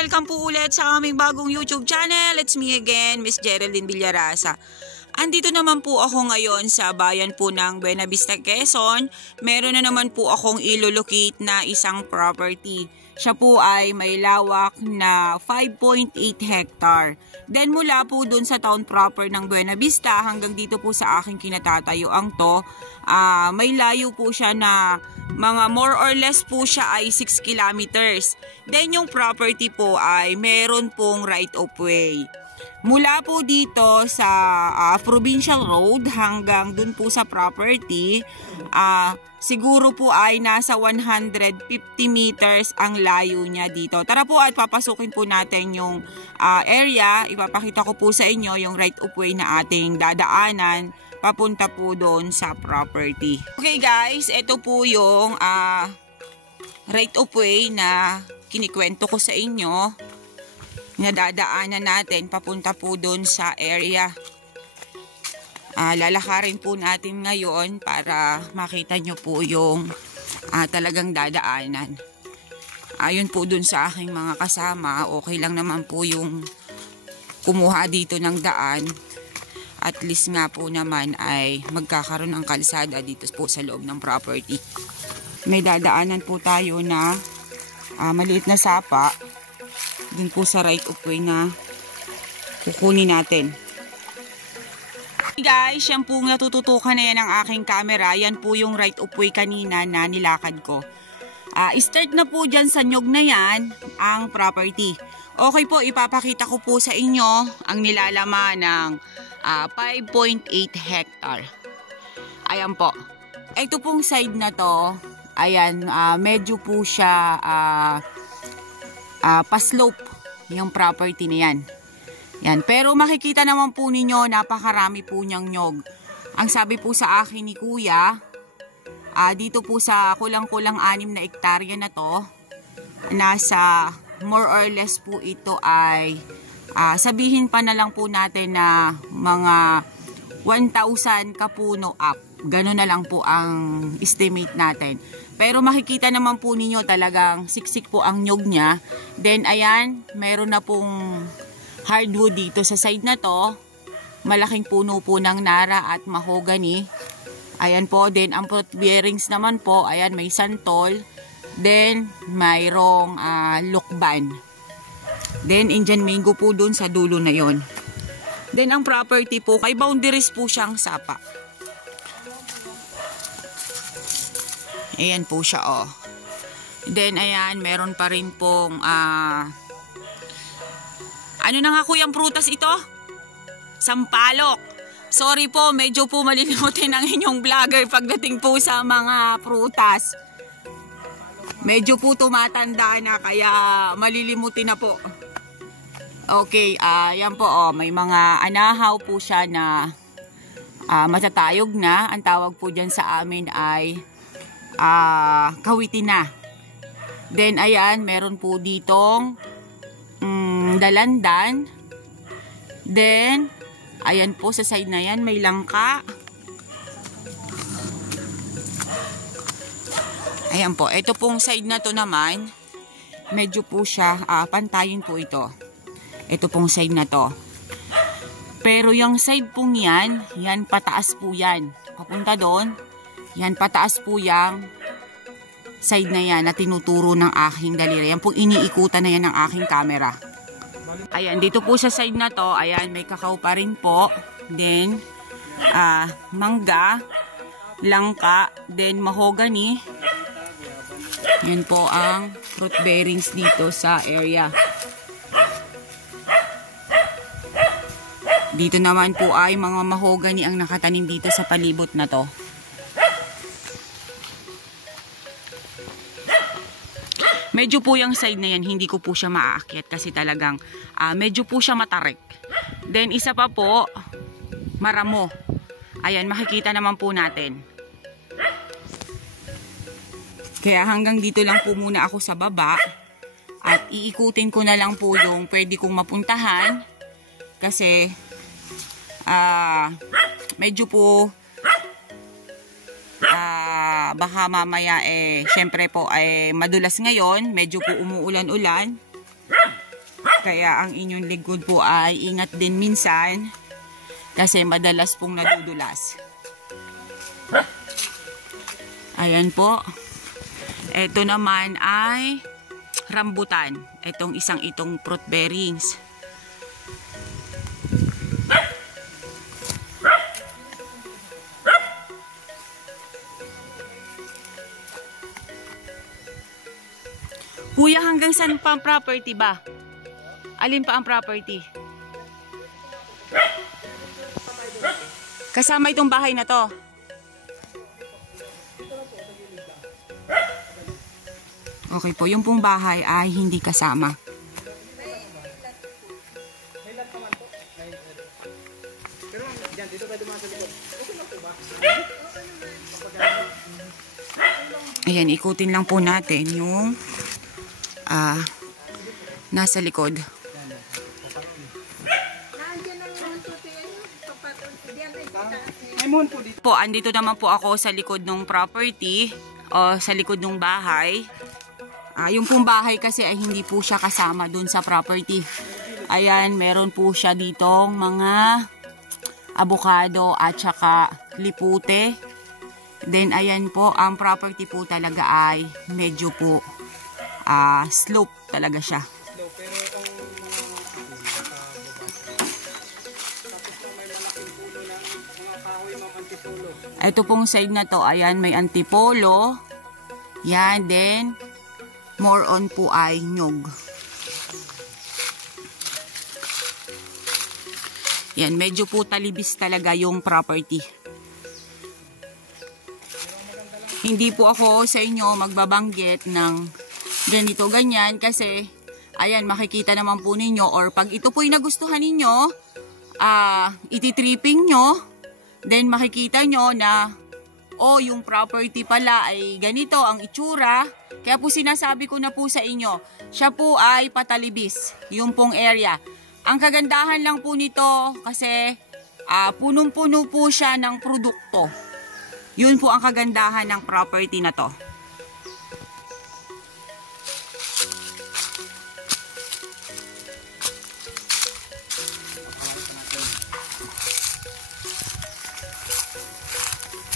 welcome po ulit sa aming bagong YouTube channel. It's me again, Miss Geraldine Villarasa. Andito naman po ako ngayon sa bayan po ng Buena Vista, Quezon. Meron na naman po akong ilolocate na isang property. Siya po ay may lawak na 5.8 hectare. Then mula po dun sa town proper ng Buena Vista hanggang dito po sa aking kinatatayuan to, may layo po siya na mga more or less po siya ay 6 kilometers. Then yung property po ay meron pong right of way. Mula po dito sa Provincial Road hanggang dun po sa property, siguro po ay nasa 150 meters ang layo niya dito. Tara po at papasukin po natin yung area. Ipapakita ko po sa inyo yung right of way na ating dadaanan papunta po doon sa property. Okay guys, ito po yung right of way na kinikwento ko sa inyo. Nadadaanan natin papunta po doon sa area. Lalakarin po natin ngayon para makita nyo po yung talagang dadaanan. Ayon po doon sa aking mga kasama, okay lang naman po yung kumuha dito ng daan. At least nga po naman ay magkakaroon ng kalsada dito po sa loob ng property. May dadaanan po tayo na maliit na sapa. Dun po sa right of way na kukunin natin. Hey guys, yan po natututukan na yan ng aking camera. Yan po yung right of way kanina na nilakad ko. Start na po dyan sa nyog na yan ang property. Okay po, ipapakita ko po sa inyo ang nilalaman ng 5.8 hectare. Ayan po. Ito pong side na to, ayan, medyo po siya pa-slope yung property na yan. Yan. Pero makikita naman po ninyo, napakarami po niyang nyog. Ang sabi po sa akin ni Kuya, dito po sa kulang-kulang 6 na hektarya na to, nasa more or less po ito ay sabihin pa na lang po natin na mga 1,000 kapuno up. Gano'n na lang po ang estimate natin. Pero makikita naman po ninyo talagang siksik po ang nyog niya. Then ayan, meron na pong hardwood dito sa side na to. Malaking puno po ng nara at mahogany. Ayan po, then ang fruit bearings naman po, ayan may santol. Then mayroong lukban. Then Indian mango po dun sa dulo na yon. Then ang property po, kay boundaries po siyang sapa. Ayan po siya, oh. Then, ayan, meron pa rin pong, ano na nga kuyang prutas ito? Sampalok. Sorry po, medyo po malilimutin ang inyong vlogger pagdating po sa mga prutas. Medyo po tumatanda na, kaya malilimutin na po. Okay, yan po, oh, may mga anahaw po siya na matatayog na. Ang tawag po dyan sa amin ay kawitin na. Then ayan, meron po ditong dalandan. Then ayan po sa side na yan may langka. Ayan po, ito pong side na to naman medyo po siya pantayin po ito. Ito pong side na to. Pero yung side pong yan, yan pataas po yan. Papunta doon. Yan, pataas po yung side na yan na tinuturo ng aking daliri. Yan po iniikutan na yan ng aking camera. Ayan, dito po sa side na to, ayan, may kakao pa rin po. Then, mangga, langka, then mahogany. Yan po ang fruit bearings dito sa area. Dito naman po ay mga mahogany ang nakatanim dito sa palibot na to. Medyo po yung side na yan, hindi ko po siya maaakyat kasi talagang medyo po siya matarik. Then isa pa po, maramo. Ayan, makikita naman po natin. Kaya hanggang dito lang po muna ako sa baba. At iikutin ko na lang po yung pwede kong mapuntahan. Kasi medyo po baka mamaya syempre po madulas ngayon, medyo po umuulan-ulan. Kaya ang inyong likod po ay ingat din minsan kasi madalas pong nadudulas. Ayan po. Ito naman ay rambutan. Itong itong fruit bearings. Kuya, hanggang saan pa ang property ba? Alin pa ang property? Kasama itong bahay na to. Okay po, yung pong bahay ay hindi kasama. Ayan, ikutin lang po natin yung nasa likod. Po, andito naman po ako sa likod ng property o sa likod ng bahay. Yung pong bahay kasi ay hindi po siya kasama dun sa property. Ayan, meron po siya ditong mga avocado at saka lipute. Then ayan po, ang property po talaga ay medyo po slope talaga siya. Ito pong side na to, ayan, may antipolo. Yan, then more on po ay nyog. Yan, medyo po talibis talaga yung property. Hindi po ako sa inyo magbabanggit ng ganito, ganyan, kasi ayan, makikita naman po ninyo, or pag ito po'y nagustuhan ninyo, ititripping nyo, then makikita nyo na, yung property pala ay ganito ang itsura. Kaya po sinasabi ko na po sa inyo, siya po ay patalibis, yung pong area. Ang kagandahan lang po nito kasi punong-puno po siya ng produkto. Yun po ang kagandahan ng property na to.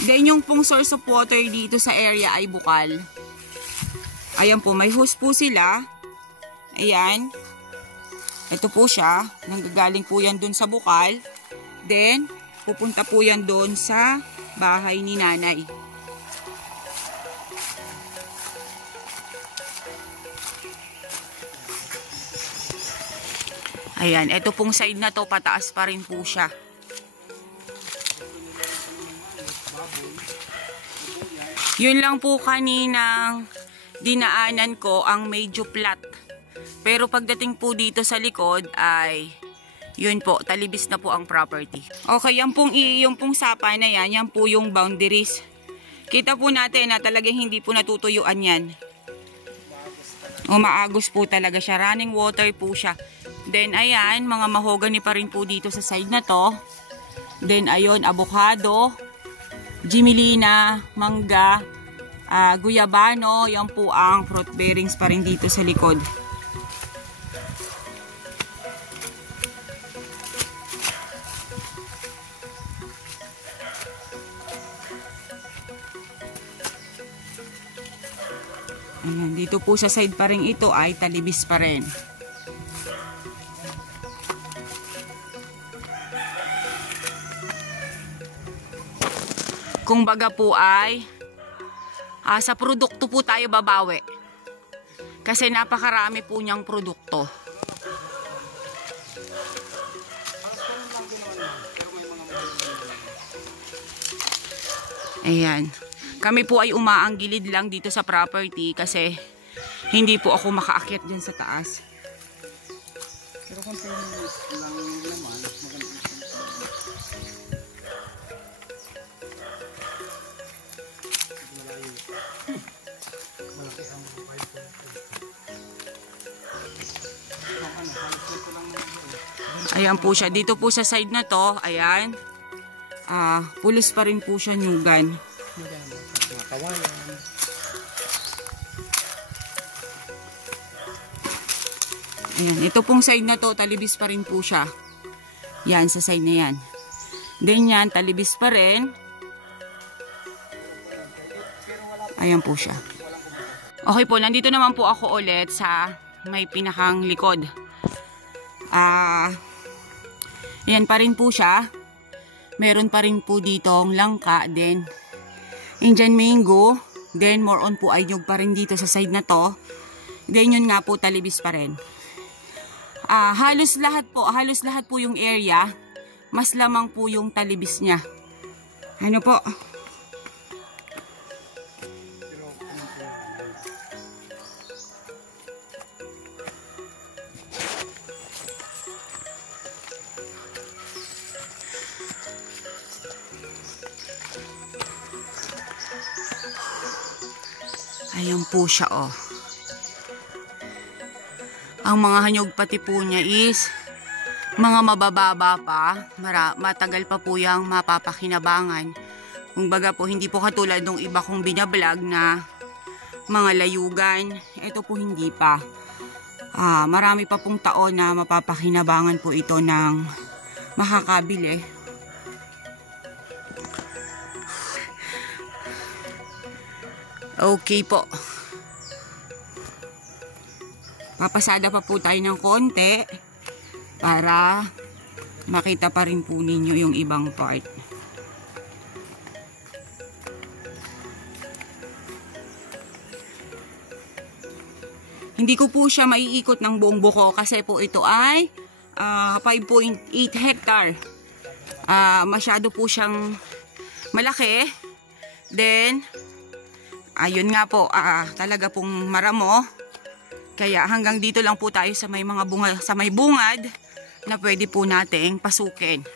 Then yung pong source of water dito sa area ay bukal. Ayan po, may hose po sila. Ayan. Ito po siya. Nanggagaling po yan dun sa bukal. Then, pupunta po yan dun sa bahay ni nanay. Ayan, ito pong side na to, pataas pa rin po siya. Yun lang po kaninang dinaanan ko ang medyo flat. Pero pagdating po dito sa likod ay yun po, talibis na po ang property. Okay, yung pong sapa na yan, yan po yung boundaries. Kita po natin na talagang hindi po natutuyuan yan. Umaagos po talaga siya. Running water po siya. Then ayan, mga mahogany pa rin po dito sa side na to. Then ayun, avocado, Gimilina, mangga, guyabano, yan po ang fruit bearings pa rin dito sa likod. Ayan, dito po sa side pa rin ito ay talibis pa rin. Kung baga po ay sa produkto po tayo babawi. Kasi napakarami po niyang produkto. Ayan. Kami po ay umaanggilid lang dito sa property kasi hindi po ako makaakyat dyan sa taas. Pero kung lang naman, ayan po siya. Dito po sa side na to, ayan. Pulos pa rin po siya nyugan. Ayan, ito pong side na to, talibis pa rin po siya. Yan, sa side na yan. Then yan, talibis pa rin. Ayan po siya. Okay po, nandito naman po ako ulit sa may pinakang likod. Ayan pa rin po siya. Meron pa rin po ditong langka, then Indian mango, then more on po ay nyug pa rin dito sa side na to. Then yun nga po, talibis pa rin. Halos lahat po yung area, mas lamang po yung talibis niya. Ano po? Ayan po siya, oh. Ang mga hanyog pati po niya is mga mabababa pa. Matagal pa po yung mapapakinabangan. Kumbaga po, hindi po katulad ng iba kong binablog na mga layugan. Ito po hindi pa. Marami pa pong taon na mapapakinabangan po ito ng makakabili. Okay po. Papasada pa po tayo ng konti para makita pa rin po ninyo yung ibang part. Hindi ko po siya maiikot ng buong buko kasi po ito ay 5.8 hectare. Masyado po siyang malaki. Then ayun nga po, talaga pong maramo. Kaya hanggang dito lang po tayo sa may mga bunga, sa may bungad na pwede po nating pasukin.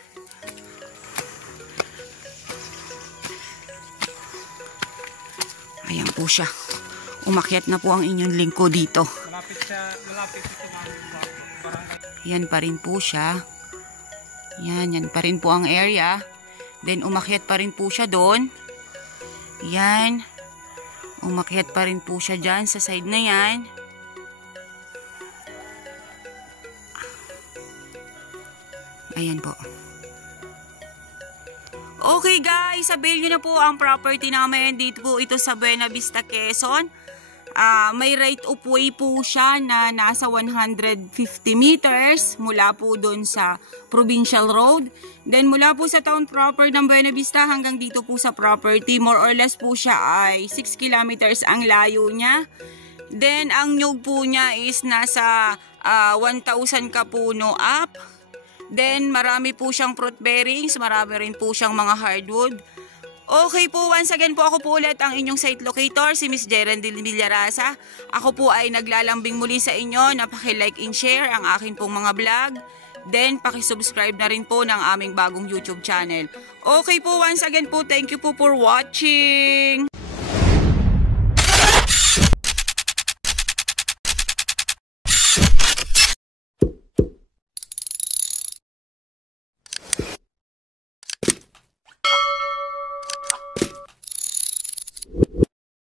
Ayan po siya. Umakyat na po ang inyong lingko dito. Malapit ito ng barangay. Yan pa rin po siya. Yan pa rin po ang area. Then umakyat pa rin po siya doon. Yan. Umakyat pa rin po siya dyan sa side na yan. Ayan po. Okay guys, avail nyo na po ang property namin. Dito po ito sa Buena Vista, Quezon. May right of way po siya na nasa 150 meters mula po doon sa Provincial Road. Then mula po sa town proper ng Buena Vista hanggang dito po sa property, more or less po siya ay 6 kilometers ang layo niya. Then ang nyug po niya is nasa 1,000 kapuno up. Then marami po siyang fruit bearings, marami rin po siyang mga hardwood. Okay po, once again po ako po ulit ang inyong site locator, si Miss Geraldine Villarasa. Ako po ay naglalambing muli sa inyo na paki-like and share ang akin pong mga vlog. Then paki-subscribe na rin po ng aming bagong YouTube channel. Okay po, once again po, thank you po for watching.